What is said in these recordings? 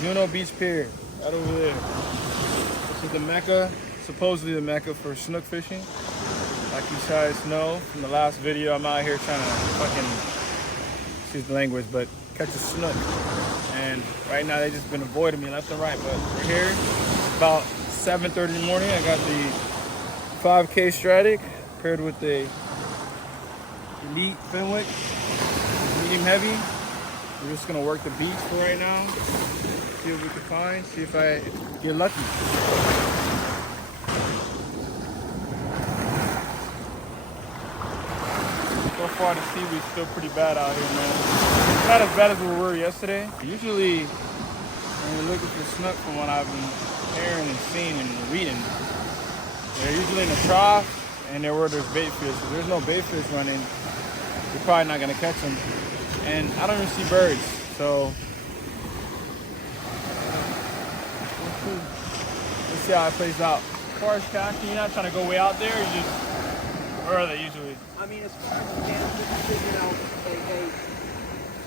Juno Beach Pier, right over there. This is the mecca, supposedly the mecca for snook fishing. Like you guys know from the last video, I'm out here trying to fucking, excuse the language, but catch a snook. And right now they just been avoiding me left and right, but we're here. It's about 7:30 in the morning. I got the 5K Stratic paired with the Elite Fenwick, medium heavy. We're just gonna work the beach for right now. See what we can find, see if I get lucky. So far the seaweed's still pretty bad out here, man. It's not as bad as we were yesterday. Usually when we're looking for snook, from what I've been hearing and seeing and reading, they're usually in the trough and they're where there's bait fish. If there's no bait fish running, you're probably not gonna catch them. And I don't even see birds, so let's see how it plays out. As far as casting, you're not trying to go way out there, you just, where are they usually? I mean, as far as you can, you know, they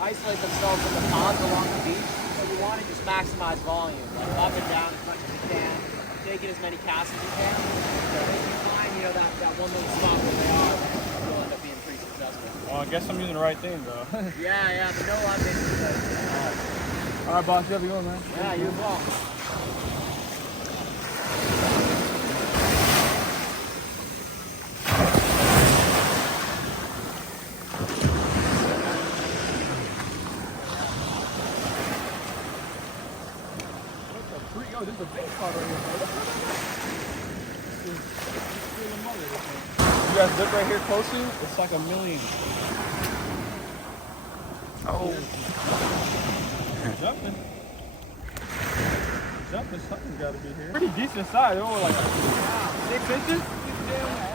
isolate themselves in the ponds along the beach, so you want to just maximize volume, like up and down as much as you can, take in as many casts as you can. So if you find, you know, that one little spot where they are, you'll end up being pretty successful. Well, I guess I'm using the right thing, though. Yeah, the no line bait is good. All right, boss, you have a good one, man. Yeah, you as well. Oh, there's a big spot right here, bro. You guys look right here closely, it's like a million. Oh. Jumping. Something's got to be here. Pretty decent size. They're only like 6 inches? Yeah.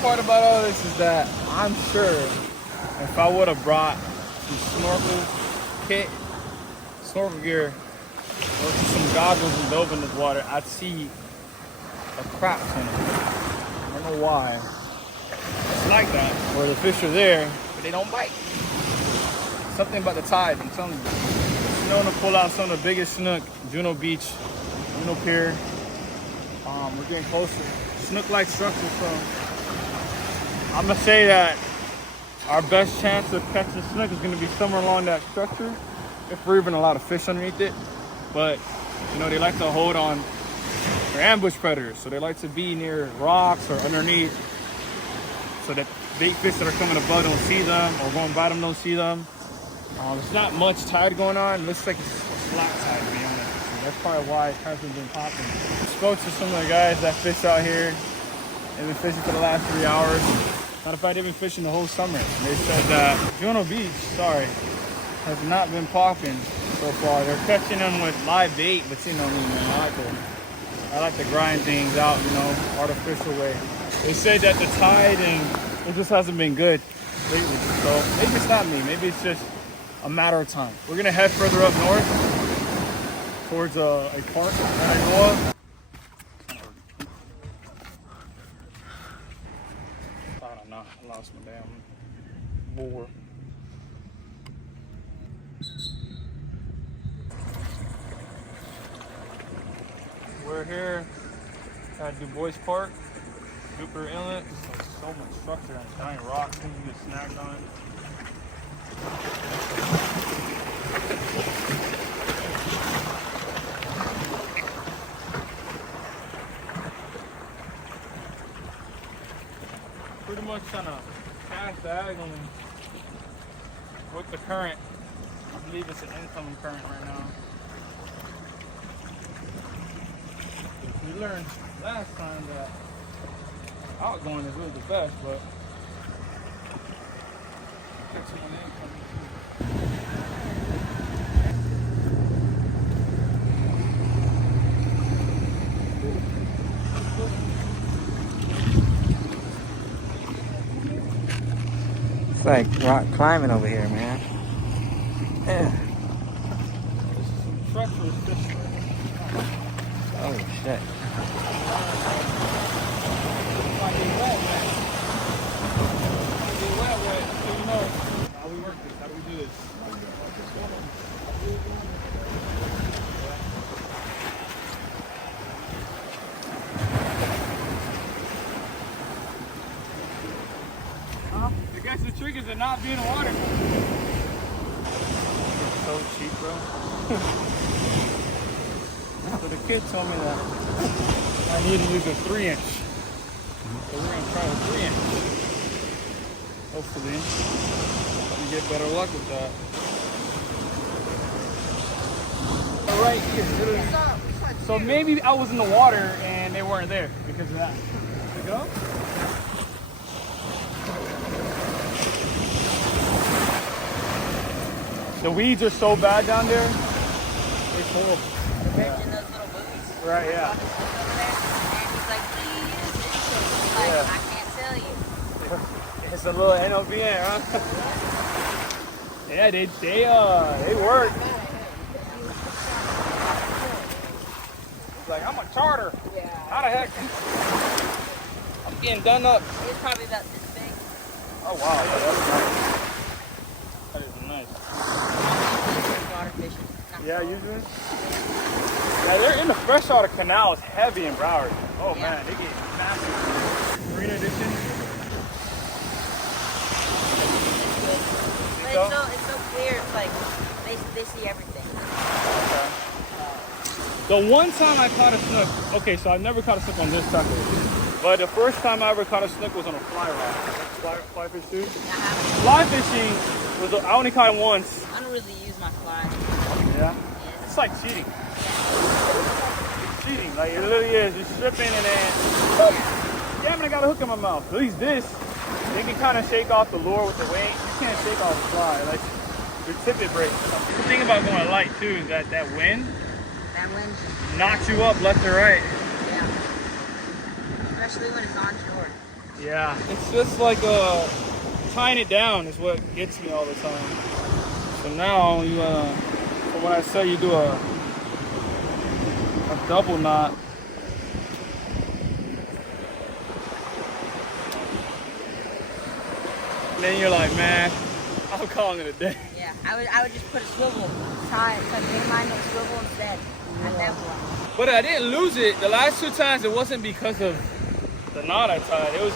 Part about all this is that I'm sure if I would have brought some snorkel kit, snorkel gear, or some goggles and dove in this water, I'd see a crap ton of it. I don't know why. It's like that, where the fish are there, but they don't bite. Something about the tide, I'm telling you. You know, to pull out some of the biggest snook, Juno Beach, Juno Pier. We're getting closer. Snook-like structure, so I'm gonna say that our best chance of catching snook is gonna be somewhere along that structure, if we're even allowed to fish underneath it. But you know, they like to hold on. They're ambush predators, so they like to be near rocks or underneath, so that bait fish that are coming above don't see them, or going by them don't see them. There's not much tide going on. It looks like it's a slack tide, to be honest. So that's probably why it hasn't been popping. I spoke to some of the guys that fish out here. They've been fishing for the last 3 hours. Matter of fact, they've been fishing the whole summer. And they said that Juno Beach, has not been popping so far. They're catching them with live bait, but you know me, man. I like to grind things out, you know, artificial way. They said that the tide and it just hasn't been good lately. So maybe it's not me. Maybe it's just a matter of time. We're gonna head further up north towards a park that I know of. I lost my damn board. We're here at Du Bois Park, Jupiter Inlet. There's like so much structure and giant rocks, things you get snagged on. Pretty much trying to cast diagonally with the current. I believe it's an incoming current right now. We learned last time that outgoing is really the best, but catching an incoming too. It's like rock climbing over here, man. Yeah. Bet. Might get wet, man. Might get wet. So you know how we work this. How do we do this? I guess the trick is to not be in the water. It's so cheap, bro. So the kid told me that I need to use a 3-inch. So we're gonna try a 3-inch. Hopefully, we get better luck with that. Right here, literally. So maybe I was in the water and they weren't there because of that. There we go. The weeds are so bad down there. It's horrible. Imagine those little movies. Right, yeah. And he's like, please. Like, Yeah. I can't tell you. It's a little NOVN, huh? Yeah, they work. He's like, I'm a charter. Yeah. How the heck? I'm getting done up. It's probably about this big. Oh wow, yeah, that's nice. That is nice. Water fishing. Yeah, usually. Yeah, they're in the freshwater canal. It's heavy in Broward. Oh Yeah. man, they get massive. Marina edition. But it's so clear. It's like they see everything. The one time I caught a snook, okay, so I've never caught a snook on this tackle, but the first time I ever caught a snook was on a fly rod. Fly fish too? Fly fishing was, I only caught it once. I don't really use my fly. Yeah? It's like cheating. It's cheating, like it literally is. You're stripping and then, damn it, I got a hook in my mouth. At least this, you can kind of shake off the lure with the weight. You can't shake off the fly, like your tippet breaks. The thing about going light too is that wind, That wind. knocks you up left or right. Yeah. Especially when it's onshore. Yeah. It's just like tying it down is what gets me all the time. So now you from what I say, you do a double knot. And then you're like, man, I'm calling it a day. Yeah. I would just put a swivel. Tie it. So I made mine with a swivel instead. And that one. But I didn't lose it. The last 2 times it wasn't because of the knot I tied. It was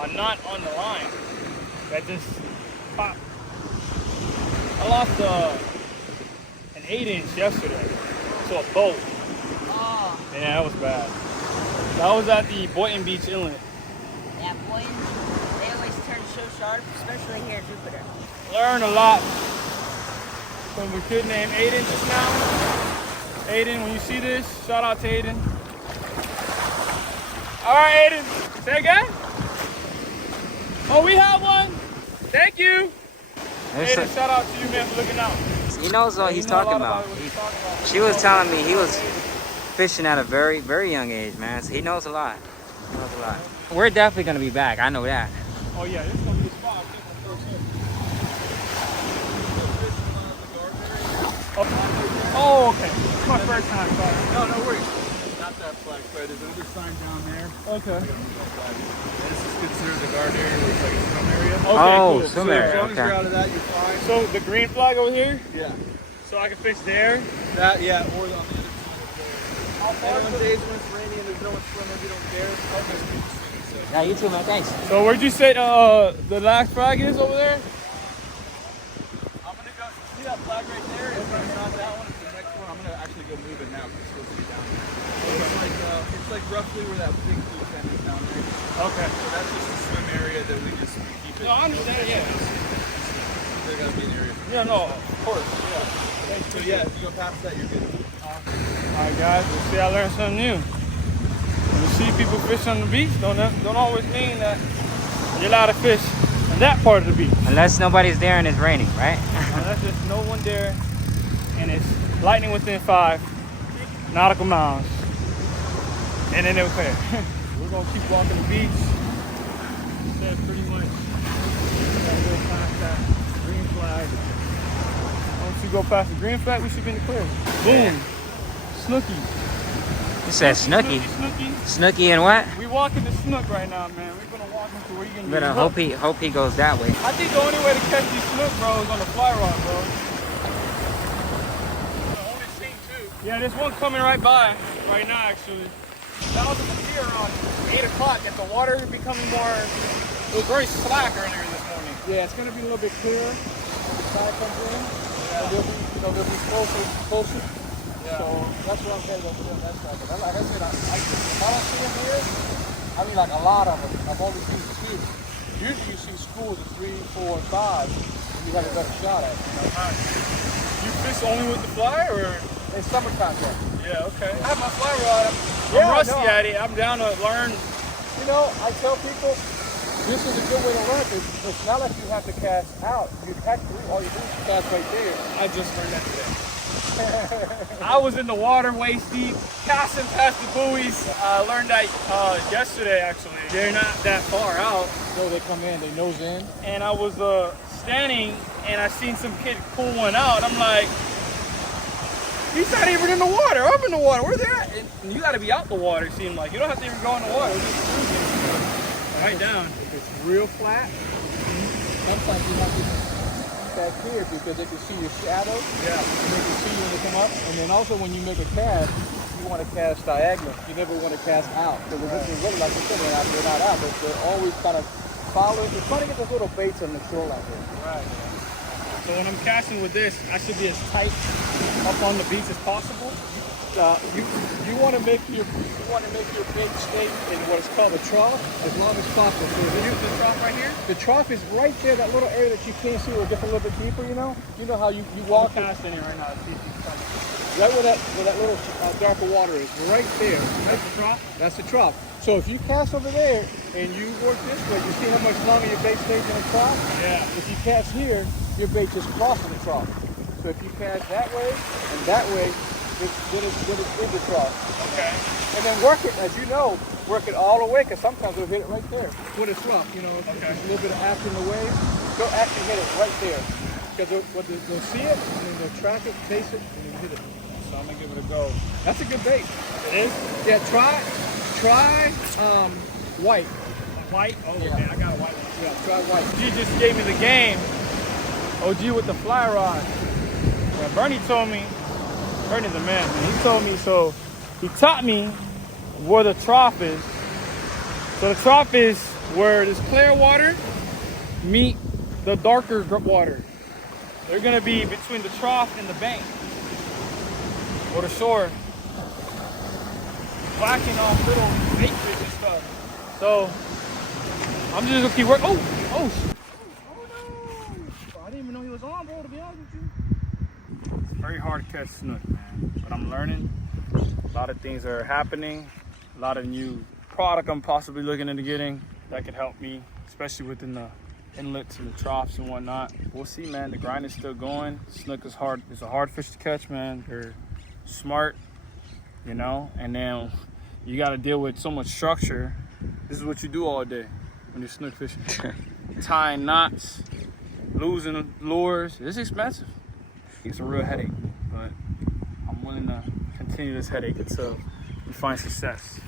a knot on the line that just popped. I lost an 8-inch yesterday to a boat. Oh. Yeah, that was bad. That was at the Boynton Beach Inlet. Yeah, boys. They always turn so sharp, especially here at Jupiter. Learned a lot from a kid named Aiden just now. Aiden, when you see this, shout out to Aiden. All right, Aiden. Say again? Oh, we have one. Thank you. Aiden, shout out to you, man, for looking out. He knows what he's You know a talking lot about. what he's talking about. She was telling me he was fishing at a very, very young age, man. So he knows a lot. He knows a lot. We're definitely gonna be back. I know that. Oh yeah, this is gonna be the spot. Oh, okay. It's my first time. Sorry. No, no worries. Not that flag, but there's another sign down there. Okay. This is considered the guard area. Looks like a swim area. Okay, Oh, cool. swim So, area. As long as you're Okay. out of that, you're fine. So the green flag over here, Yeah. so I can fish there. That, yeah, or on the other side. How far And is on it? days when it's rainy and there's no one swimming, we don't care. Yeah, you too, man. Thanks. So where'd you say the last flag is over there? I'm gonna go, see that flag right there? It's not that one, it's the next one. I'm gonna actually go move it now because it's supposed to be down there. So it's like roughly where that big blue tent is down there. Okay. So that's just a swim area that we just keep it. No, I understand. Yeah. There's gotta be an area. Yeah. No. Of course. Yeah. Thanks. So yeah, if you go past that, you're good. All right, guys. Let's see. I learned something new. When you see people fish on the beach, don't always mean that you're allowed to fish on that part of the beach. Unless nobody's there and it's raining, right? Unless there's no one there and it's lightning within 5 nautical miles. And then they'll clear. We're gonna keep walking the beach. Said pretty much go past that green flag. Once you go past the green flag, we should be in the clear. Boom. Snooky. You said Snooky. Snooky. Snooky and what? We walking the Snook right now, man. We're gonna walk him to where you can Better get hope he goes that way. I think the only way to catch these Snook, bro, is on the fly rod, bro. I've only seen two. Yeah, there's one coming right by right now, actually. That was here around 8 o'clock. If the water is becoming more, it was very slack earlier this morning. Yeah, it's gonna be a little bit clearer when the tide comes in. Yeah. And they'll be closer. Yeah. So that's what I'm saying over there on that side. But like I said, if I don't see them here, I mean like a lot of them. I've only seen two. Usually you see schools of 3, 4, and 5. And you have a better shot at it. You fish only with the fly, or? It's summertime there. Yeah, okay. I have my fly rod. I'm Yeah, rusty at it. I'm down to learn. You know, I tell people this is a good way to learn it. It's not like you have to cast out. You actually, all you do is cast right there. I just learned that today. I was in the water waist deep, casting past the buoys. I learned that yesterday, actually. They're not that far out. So they come in, they nose in. And I was standing, and I seen some kid pull one out. I'm like, he's not even in the water. I'm in the water. Where they at? And you got to be out the water, it seemed like. You don't have to even go in the water. Just cruising. Right down. If it's real flat, sometimes you have to cast here because they can see your shadow. Yeah. And they can see you when they come up. And then also when you make a cast, you want to cast diagonal. You never want to cast out. Because they're really, like I said, they're not out, but they're always kind of following. You're trying to get those little baits on the shoreline here. Right. So when I'm casting with this, I should be as tight up on the beach as possible. You want to make your bait stay in what is called a trough as long as possible. So Here's the trough right here. the trough is right there, that little area that you can't see, will get a little bit deeper. You know how you walk I'm casting it right now. See if you can find it. right where that little darker water is, right there. That's the trough? That's the trough. So if you cast over there and you work this way, you see how much longer your bait stays in the trough? Yeah. If you cast here, your bait just crosses the trough. So if you cast that way and that way, then it's in the trough. Okay. And then work it, as you know, work it all the way, because sometimes it'll hit it right there. When it's rough, if there's a little bit of action in the wave, they'll actually hit it right there. Because they'll see it, and then they'll track it, taste it, and then hit it. So I'm going to give it a go. That's a good bait. It is? Yeah, try white. White? Oh, Yeah. okay. I got a white one. Yeah, try white. G just gave me the game. OG with the fly rod. Yeah, Bernie told me, Bernie's the man. He told me, so he taught me where the trough is. So the trough is where this clear water meet the darker water. They're gonna be between the trough and the bank or the shore, whacking off little bait fish and stuff. So I'm just gonna keep working. Oh shit. I didn't even know he was on, bro, to be honest with you. It's very hard to catch snook, man. But I'm learning. A lot of things are happening. A lot of new product I'm possibly looking into getting that could help me, especially within the inlets and the troughs and whatnot. We'll see, man. The grind is still going. Snook is hard. It's a hard fish to catch, man. They're smart, and then you got to deal with so much structure. This is what you do all day when you're snook fishing. Tying knots, losing lures. It's expensive. It's a real headache, but I'm willing to continue this headache until we find success.